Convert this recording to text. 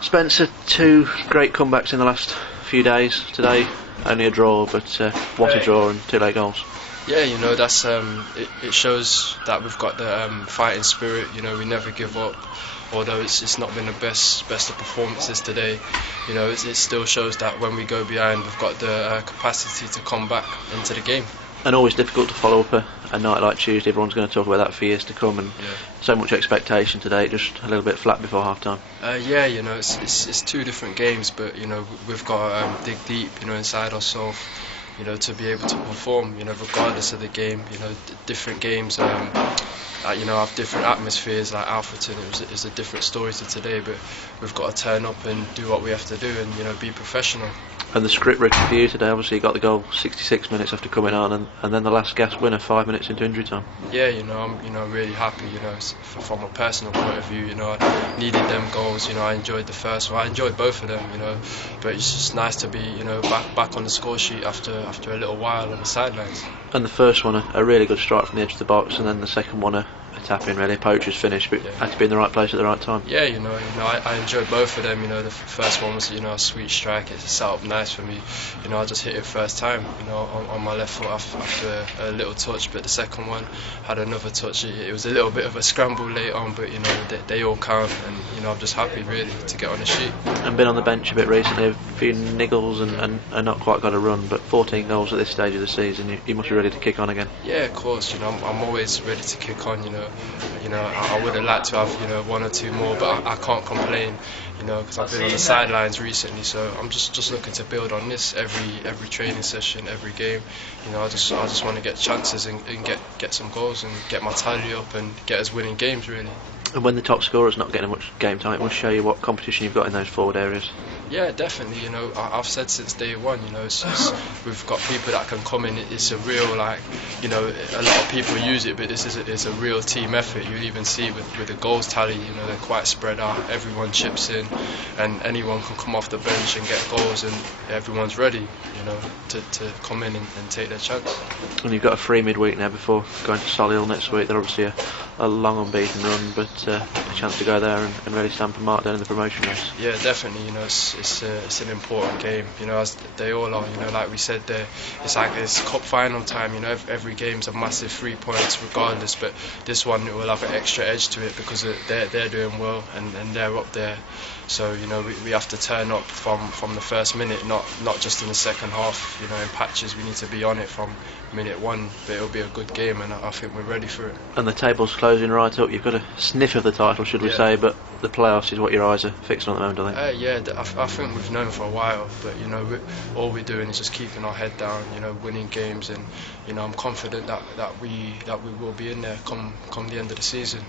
Spencer, two great comebacks in the last few days. Today, only a draw, but what a draw and two late goals. Yeah, that's it shows that we've got the fighting spirit. We never give up. Although it's not been the best of performances today, it still shows that when we go behind, we've got the capacity to come back into the game. And always difficult to follow up a night like Tuesday. Everyone's going to talk about that for years to come, and so much expectation today. Just a little bit flat before half time. It's two different games, but we've got to dig deep, inside ourselves, to be able to perform, regardless of the game. Different games, have different atmospheres. Like Alfreton, it was a different story to today, but we've got to turn up and do what we have to do, and be professional. And the script written for you today, obviously you got the goal 66 minutes after coming on, and then the last gasp winner 5 minutes into injury time. Yeah, I'm really happy. From a personal point of view, I needed them goals. I enjoyed the first one. I enjoyed both of them. But it's just nice to be back on the score sheet after a little while on the sidelines. And the first one a really good strike from the edge of the box, and then the second one a tap in, really a poacher's finish, but had to be in the right place at the right time. Yeah, I enjoyed both of them. The first one was a sweet strike. It set up nice for me. I just hit it first time, on my left foot after a little touch. But the second one had another touch. It was a little bit of a scramble late on, but they all count, and I'm just happy really to get on the sheet. And been on the bench a bit recently, a few niggles and not quite got a run, but 14 goals at this stage of the season. You must be ready to kick on again. Yeah, of course. I'm always ready to kick on. I would have liked to have one or two more, but I can't complain, because I've been on the sidelines recently. So I'm just looking to build on this every training session, every game. I just want to get chances and get some goals and get my tally up and get us winning games really. And when the top scorer's not getting much game time, it must show you what competition you've got in those forward areas. Yeah, definitely. I've said since day one, we've got people that can come in. It's a real, a lot of people use it, but it's a real team effort. You even see with the goals tally, they're quite spread out. Everyone chips in, and anyone can come off the bench and get goals, and everyone's ready, to come in and take their chance. And you've got a free midweek now before going to Solihull next week. They're obviously a long unbeaten run, but a chance to go there and really stamp a mark down in the promotion race. Yeah, definitely. It's an important game. As they all are. Like we said there, it's cup final time. Every game's a massive 3 points regardless, but this one will have an extra edge to it because they're doing well and they're up there. So we have to turn up from the first minute, not just in the second half. In patches we need to be on it from minute one. But it'll be a good game, and I think we're ready for it. And the table's closing right up. You've got a sniff of the title, should we say? But the playoffs is what your eyes are fixed on at the moment, I think. I think we've known for a while, but all we're doing is just keeping our head down, winning games, and I'm confident that we will be in there come the end of the season.